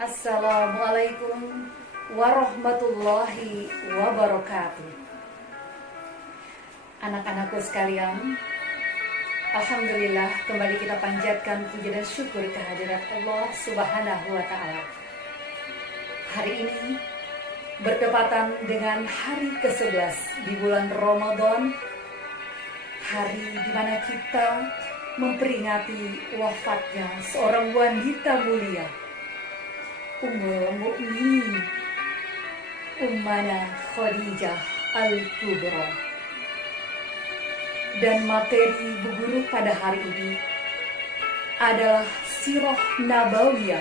Assalamualaikum warahmatullahi wabarakatuh. Anak-anakku sekalian, alhamdulillah kembali kita panjatkan puji dan syukur kehadirat Allah Subhanahu wa Ta'ala. Hari ini bertepatan dengan hari ke-11 di bulan Ramadan, hari di mana kita memperingati wafatnya seorang wanita mulia, Ummul Mukminin Ummana Khadijah Al-Kubra. Dan materi Bu Guru pada hari ini adalah Sirah Nabawiyah.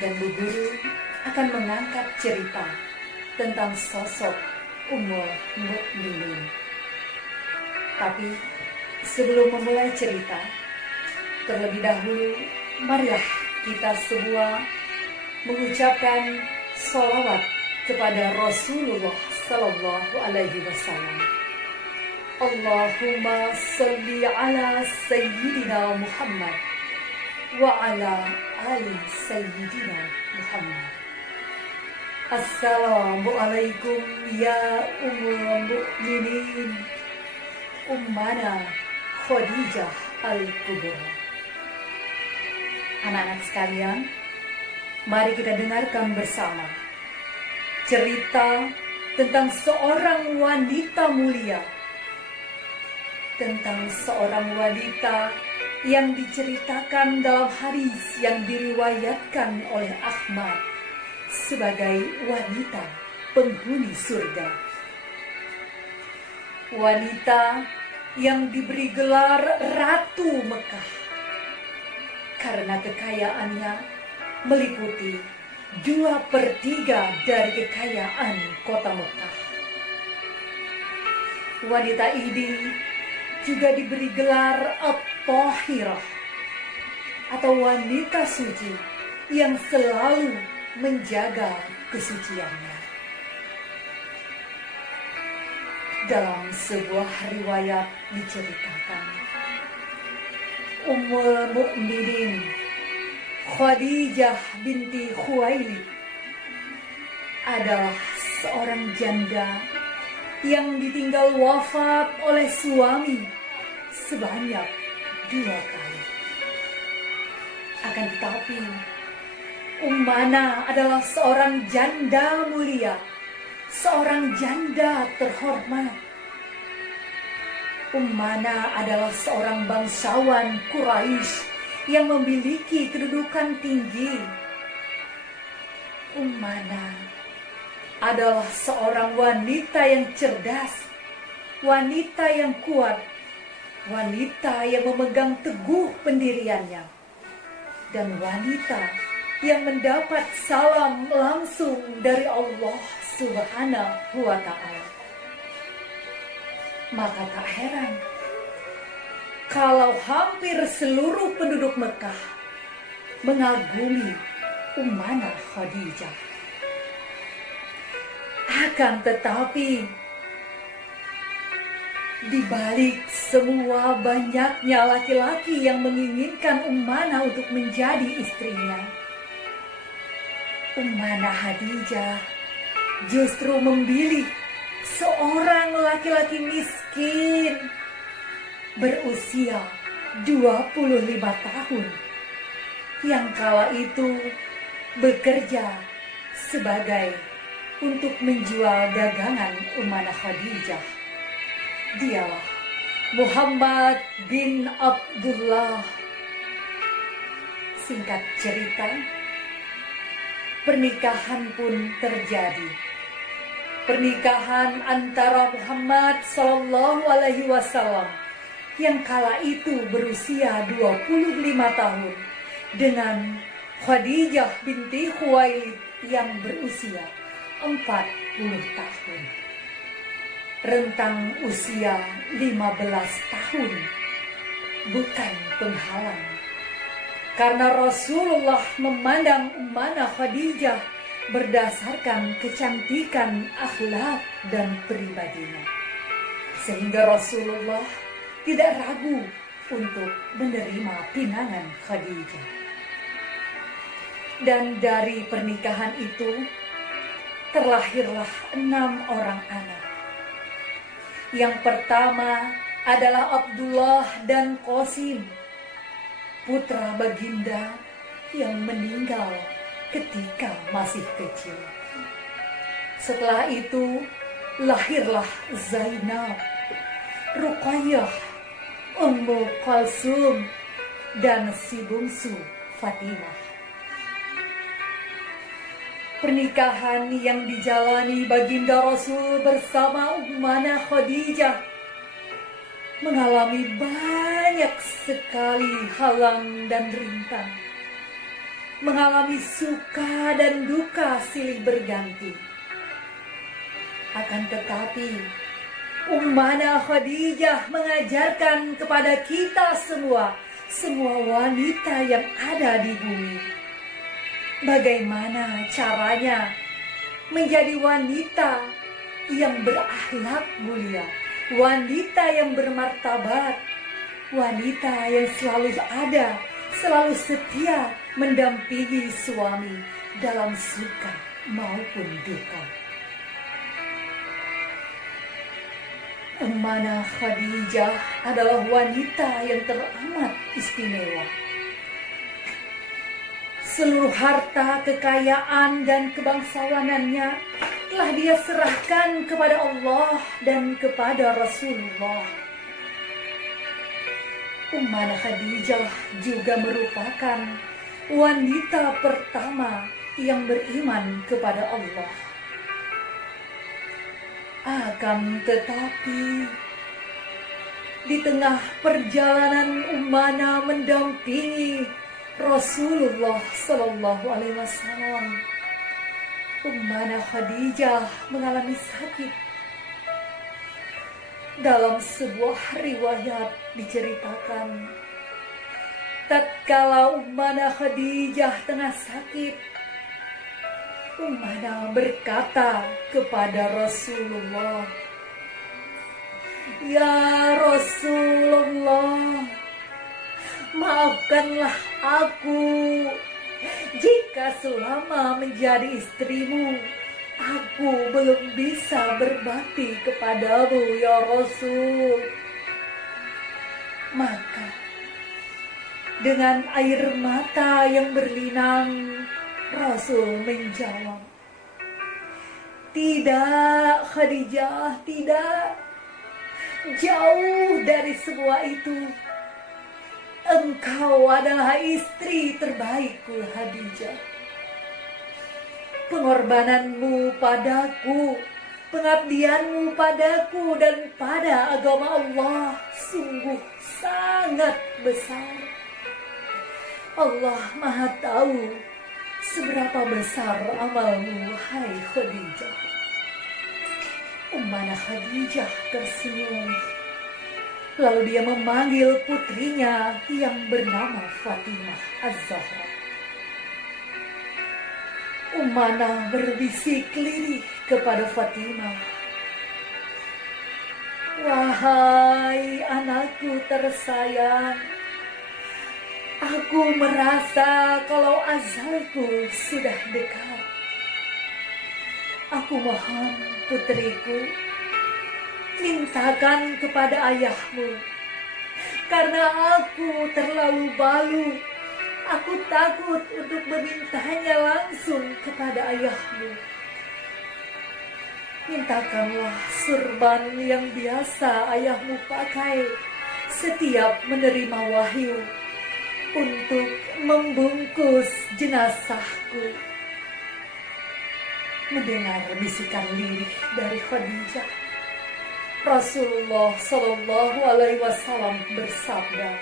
Dan Bu Guru akan mengangkat cerita tentang sosok Ummul Mukminin. Tapi sebelum memulai cerita, terlebih dahulu marilah kita semua mengucapkan sholawat kepada Rasulullah Sallallahu Alaihi Wasallam. Allahumma salli ala Sayyidina Muhammad wa ala ali Sayyidina Muhammad. Assalamualaikum ya Ummul Mukminin Ummana Khadijah Al-Kubra. Anak-anak sekalian, mari kita dengarkan bersama cerita tentang seorang wanita mulia, tentang seorang wanita yang diceritakan dalam hadis yang diriwayatkan oleh Ahmad sebagai wanita penghuni surga. Wanita yang diberi gelar Ratu Mekah karena kekayaannya meliputi 2/3 dari kekayaan kota Mekah. Wanita ini juga diberi gelar At-Tahirah atau wanita suci yang selalu menjaga kesuciannya. Dalam sebuah riwayat diceritakan, Ummul Mukminin Khadijah binti Khuwailid adalah seorang janda yang ditinggal wafat oleh suami sebanyak 2 kali. Akan tetapi, Ummana adalah seorang janda mulia, seorang janda terhormat. Ummana adalah seorang bangsawan Quraisy yang memiliki kedudukan tinggi. Ummana adalah seorang wanita yang cerdas, wanita yang kuat, wanita yang memegang teguh pendiriannya, dan wanita yang mendapat salam langsung dari Allah Subhanahu wa Ta'ala. Maka tak heran kalau hampir seluruh penduduk Mekah mengagumi Ummana Khadijah. Akan tetapi, di balik semua banyaknya laki-laki yang menginginkan Ummana untuk menjadi istrinya, Ummana Khadijah justru memilih seorang laki-laki miskin berusia 25 tahun yang kala itu bekerja sebagai untuk menjual dagangan Ummana Khadijah. Dialah Muhammad bin Abdullah. Singkat cerita, pernikahan pun terjadi. Pernikahan antara Muhammad Sallallahu Alaihi Wasallam yang kala itu berusia 25 tahun dengan Khadijah binti Khuwailid yang berusia 40 tahun. Rentang usia 15 tahun bukan penghalang, karena Rasulullah memandang Ummana Khadijah berdasarkan kecantikan akhlak dan pribadinya, sehingga Rasulullah tidak ragu untuk menerima pinangan Khadijah. Dan dari pernikahan itu terlahirlah 6 orang anak. Yang pertama adalah Abdullah dan Qasim, putra baginda yang meninggal ketika masih kecil. Setelah itu lahirlah Zainab, Ruqayyah, Ummu Kalsum, dan si bungsu Fatimah. Pernikahan yang dijalani baginda Rasul bersama Ummana Khadijah mengalami banyak sekali halang dan rintang, mengalami suka dan duka silih berganti. Akan tetapi Ummana Khadijah mengajarkan kepada kita semua wanita yang ada di bumi, bagaimana caranya menjadi wanita yang berakhlak mulia, wanita yang bermartabat, wanita yang selalu ada, selalu setia mendampingi suami dalam suka maupun duka. Ummana Khadijah adalah wanita yang teramat istimewa. Seluruh harta, kekayaan, dan kebangsawanannya telah dia serahkan kepada Allah dan kepada Rasulullah. Ummana Khadijah juga merupakan wanita pertama yang beriman kepada Allah. Akan tetapi di tengah perjalanan Ummana mendampingi Rasulullah Sallallahu Alaihi Wasallam, Ummana Khadijah mengalami sakit. Dalam sebuah riwayat diceritakan, tatkala Ummana Khadijah tengah sakit, Ummana berkata kepada Rasulullah, "Ya Rasulullah, maafkanlah aku jika selama menjadi istrimu aku belum bisa berbakti kepadamu, ya Rasul." Maka dengan air mata yang berlinang Rasul menjawab, "Tidak Khadijah, tidak. Jauh dari semua itu. Engkau adalah istri terbaikku, Khadijah. Pengorbananmu padaku, pengabdianmu padaku dan pada agama Allah sungguh sangat besar. Allah Maha tahu seberapa besar amalmu, hai Khadijah." Ummana Khadijah tersenyum. Lalu dia memanggil putrinya yang bernama Fatimah Az-Zahra. Ummana berbisik lirih kepada Fatimah, "Wahai anakku tersayang, aku merasa kalau ajalku sudah dekat. Aku mohon putriku, mintakan kepada ayahmu, karena aku terlalu balu. Aku takut untuk memintanya langsung kepada ayahmu. Mintakanlah surban yang biasa ayahmu pakai setiap menerima wahyu untuk membungkus jenazahku." Mendengar bisikan lirih dari Khadijah, Rasulullah Shallallahu Alaihi Wasallam bersabda,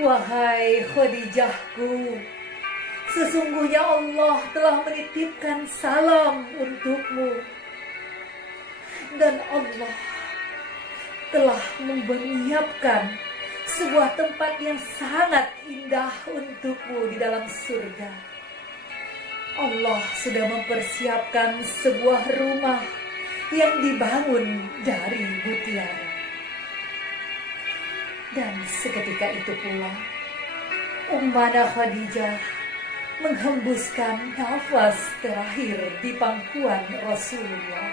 "Wahai Khadijahku, sesungguhnya Allah telah menitipkan salam untukmu, dan Allah telah menyiapkan sebuah tempat yang sangat indah untukmu di dalam surga. Allah sudah mempersiapkan sebuah rumah yang dibangun dari mutiara." Dan seketika itu pula Ummana Khadijah menghembuskan nafas terakhir di pangkuan Rasulullah.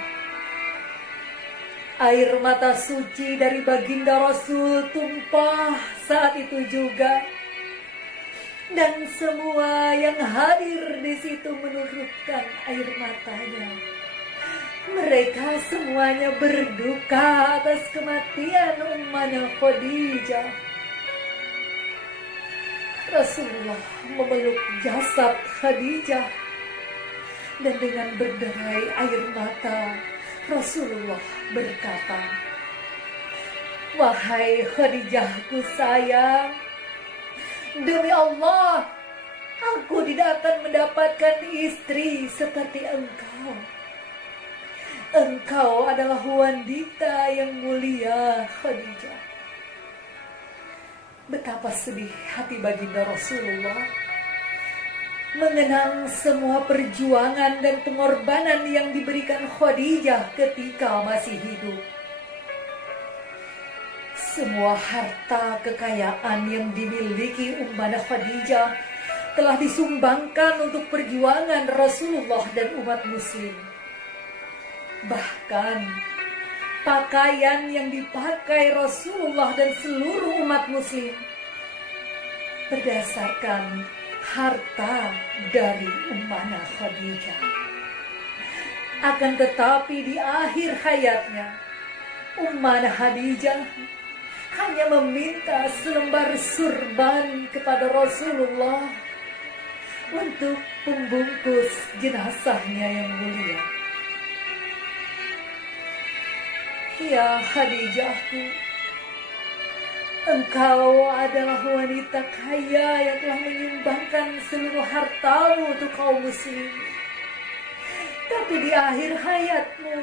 Air mata suci dari baginda Rasul tumpah saat itu juga. Dan semua yang hadir di situ menurutkan air matanya. Mereka semuanya berduka atas kematian ummana Khadijah. Rasulullah memeluk jasad Khadijah. Dan dengan berderai air mata, Rasulullah berkata, "Wahai Khadijahku sayang, demi Allah, aku tidak akan mendapatkan istri seperti engkau. Engkau adalah wanita yang mulia, Khadijah." Betapa sedih hati baginda Rasulullah mengenang semua perjuangan dan pengorbanan yang diberikan Khadijah ketika masih hidup. Semua harta kekayaan yang dimiliki ummana Khadijah telah disumbangkan untuk perjuangan Rasulullah dan umat muslim. Bahkan pakaian yang dipakai Rasulullah dan seluruh umat muslim berdasarkan harta dari ummana Khadijah. Akan tetapi di akhir hayatnya, ummana Khadijah hanya meminta selembar surban kepada Rasulullah untuk pembungkus jenazahnya yang mulia. Ya Khadijahku, engkau adalah wanita kaya yang telah menyumbangkan seluruh hartamu untuk kaum muslim. Tapi di akhir hayatmu,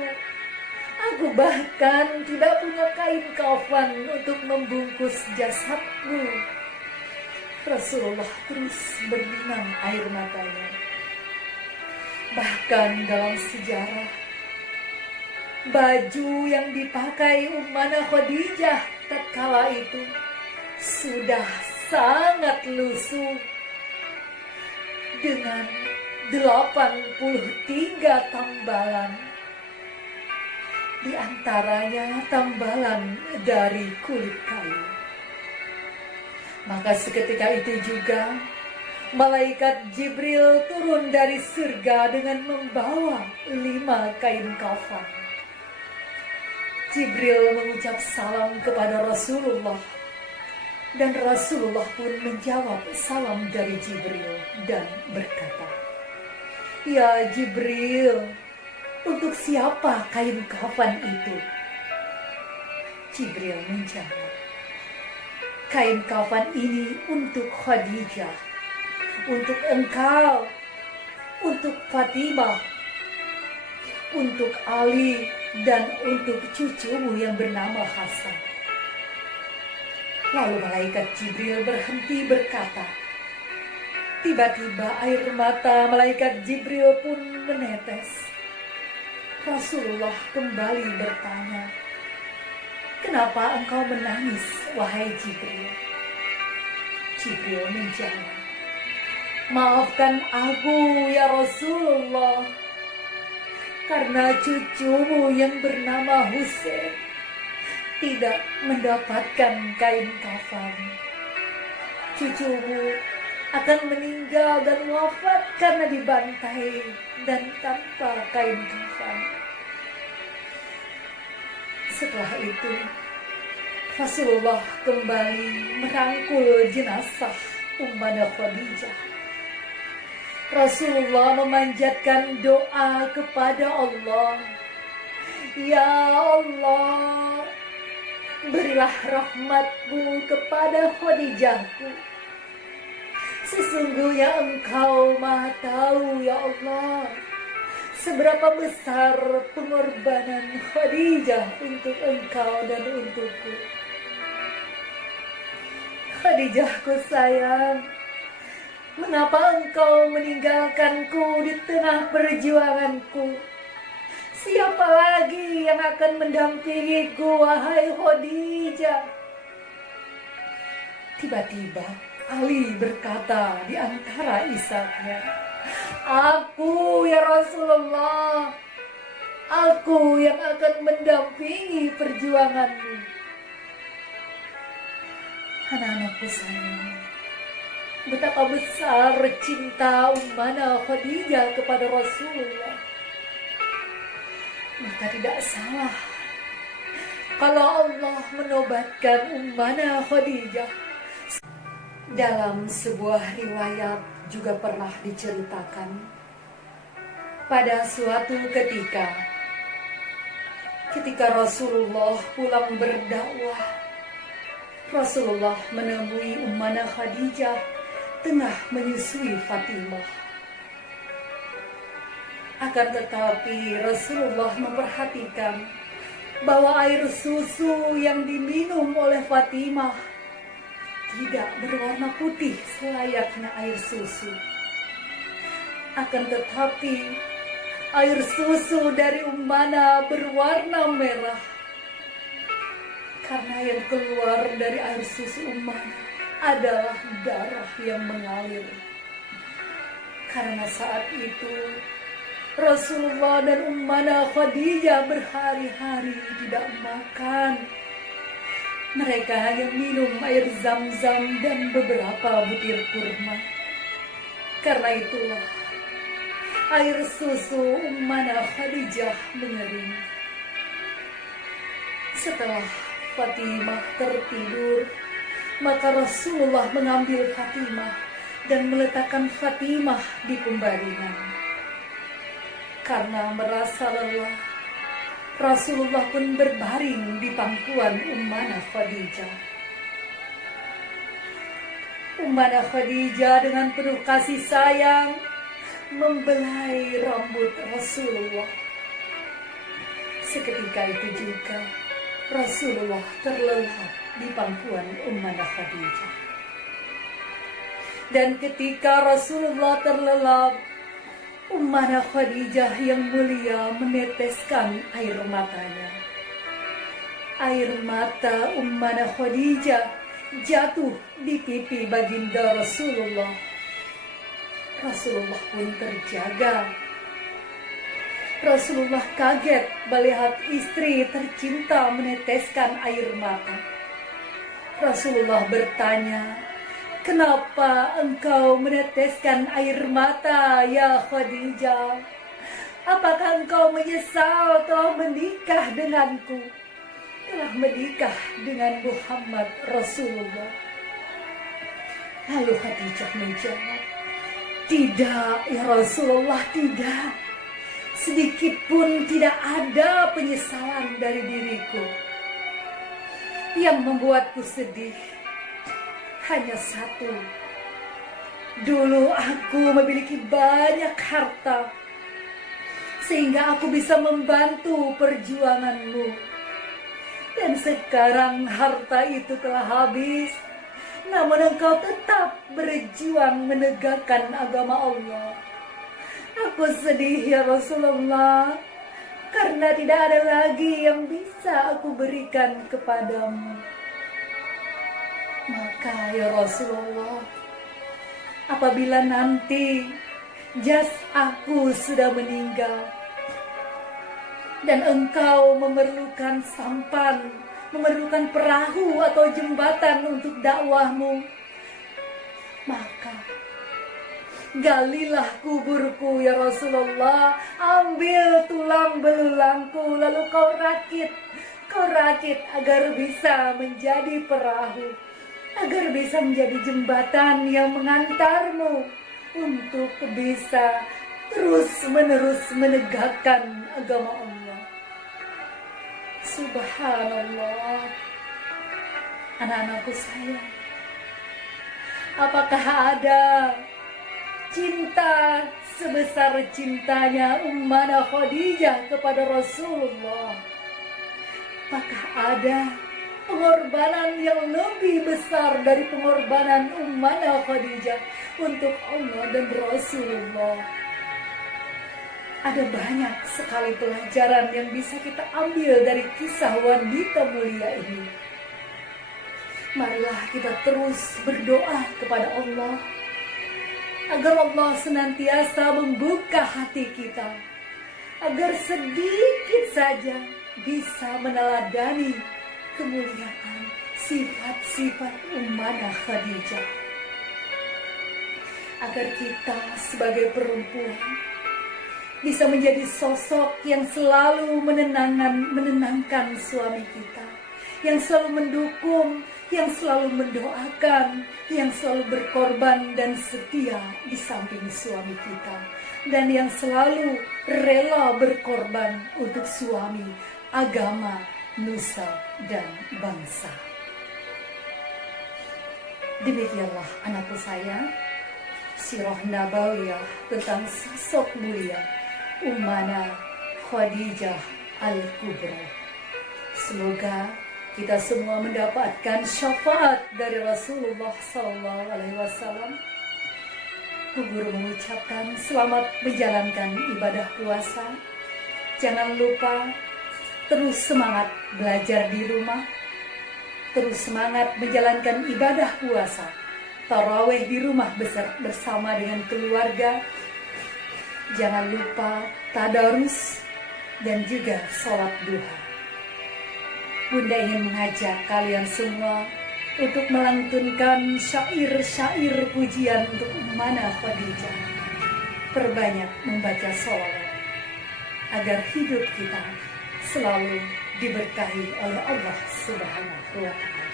aku bahkan tidak punya kain kafan untuk membungkus jasadmu. Rasulullah terus berlinang air matanya. Bahkan dalam sejarah, baju yang dipakai ummana Khadijah tatkala itu sudah sangat lusuh dengan 83 tambalan. Di antaranya tambalan dari kulit kayu. Maka seketika itu juga malaikat Jibril turun dari surga dengan membawa 5 kain kafan. Jibril mengucap salam kepada Rasulullah, dan Rasulullah pun menjawab salam dari Jibril dan berkata, "Ya Jibril, untuk siapa kain kafan itu?" Jibril menjawab, "Kain kafan ini untuk Khadijah, untuk engkau, untuk Fatimah, untuk Ali, dan untuk cucumu yang bernama Hasan." Lalu malaikat Jibril berhenti berkata. Tiba-tiba air mata malaikat Jibril pun menetes. Rasulullah kembali bertanya, "Kenapa engkau menangis, wahai Jibril?" Jibril menjawab, "Maafkan aku ya Rasulullah, karena cucumu yang bernama Husain tidak mendapatkan kain kafan. Cucumu akan meninggal dan wafat karena dibantai dan tanpa kain kafan." Setelah itu, Rasulullah kembali merangkul jenazah ummana Khadijah. Rasulullah memanjatkan doa kepada Allah, "Ya Allah, berilah rahmat-Mu kepada Khadijahku. Sesungguhnya Engkau Maha Tahu, ya Allah, seberapa besar pengorbanan Khadijah untuk Engkau dan untukku. Khadijahku sayang, mengapa Engkau meninggalkanku di tengah perjuanganku? Siapa lagi yang akan mendampingiku, wahai Khadijah?" Tiba-tiba Ali berkata di antara isaknya, "Aku ya Rasulullah, aku yang akan mendampingi perjuanganmu." Anak-anakku sayang, betapa besar cinta Ummana Khadijah kepada Rasulullah. Maka tidak salah kalau Allah menobatkan Ummana Khadijah. Dalam sebuah riwayat juga pernah diceritakan, pada suatu ketika Rasulullah pulang berdakwah, Rasulullah menemui Ummana Khadijah tengah menyusui Fatimah. Akan tetapi Rasulullah memperhatikan bahwa air susu yang diminum oleh Fatimah tidak berwarna putih selayaknya air susu. Akan tetapi air susu dari Ummana berwarna merah, karena yang keluar dari air susu Ummana adalah darah yang mengalir. Karena saat itu Rasulullah dan Ummana Khadijah berhari-hari tidak makan. Mereka hanya minum air zam-zam dan beberapa butir kurma. Karena itulah air susu Ummana Khadijah mengering. Setelah Fatimah tertidur, maka Rasulullah mengambil Fatimah dan meletakkan Fatimah di pembaringan. Karena merasa lelah, Rasulullah pun berbaring di pangkuan Ummana Khadijah. Ummana Khadijah dengan penuh kasih sayang membelai rambut Rasulullah. Seketika itu juga Rasulullah terlelap di pangkuan Ummana Khadijah. Dan ketika Rasulullah terlelap, Ummana Khadijah yang mulia meneteskan air matanya. Air mata Ummana Khadijah jatuh di pipi baginda Rasulullah. Rasulullah pun terjaga. Rasulullah kaget melihat istri tercinta meneteskan air mata. Rasulullah bertanya, "Kenapa engkau meneteskan air mata, ya Khadijah? Apakah engkau menyesal telah menikah denganku? Telah menikah dengan Muhammad Rasulullah?" Lalu Khadijah menjawab, "Tidak, ya Rasulullah, tidak. Sedikit pun tidak ada penyesalan dari diriku. Yang membuatku sedih hanya satu. Dulu aku memiliki banyak harta, sehingga aku bisa membantu perjuanganmu. Dan sekarang harta itu telah habis, namun engkau tetap berjuang menegakkan agama Allah. Aku sedih ya Rasulullah, karena tidak ada lagi yang bisa aku berikan kepadamu. Maka ya Rasulullah, apabila nanti jas aku sudah meninggal dan engkau memerlukan sampan, memerlukan perahu atau jembatan untuk dakwahmu, maka galilah kuburku ya Rasulullah, ambil tulang belulangku, lalu kau rakit agar bisa menjadi perahu, agar bisa menjadi jembatan yang mengantarmu untuk bisa terus-menerus menegakkan agama Allah." Subhanallah. Anak-anakku sayang, apakah ada cinta sebesar cintanya Ummana Khadijah kepada Rasulullah? Apakah ada pengorbanan yang lebih besar dari pengorbanan Ummana Khadijah untuk Allah dan Rasulullah? Ada banyak sekali pelajaran yang bisa kita ambil dari kisah wanita mulia ini. marilah kita terus berdoa kepada Allah agar Allah senantiasa membuka hati kita, agar sedikit saja bisa meneladani kemuliaan sifat-sifat Ummanah Khadijah, agar kita sebagai perempuan bisa menjadi sosok yang selalu menenangkan suami kita, yang selalu mendukung, yang selalu mendoakan, yang selalu berkorban dan setia di samping suami kita, dan yang selalu rela berkorban untuk suami, agama, nusa, dan bangsa. Demikianlah anakku sayang, sirah nabawiyah tentang sosok mulia Ummanah Khadijah Al-Kubra. Semoga kita semua mendapatkan syafaat dari Rasulullah SAW. Bu Guru mengucapkan selamat menjalankan ibadah puasa. Jangan lupa terus semangat belajar di rumah, terus semangat menjalankan ibadah puasa, tarawih di rumah bersama dengan keluarga. Jangan lupa tadarus dan juga sholat duha. Bunda ingin mengajak kalian semua untuk melantunkan syair-syair pujian untuk Ummanah Khadijah. Perbanyak membaca sholawat agar hidup kita selalu diberkahi oleh Allah Subhanahu wa Ta'ala.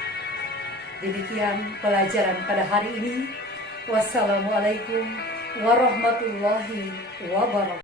Demikian pelajaran pada hari ini. Wassalamualaikum warahmatullahi wabarakatuh.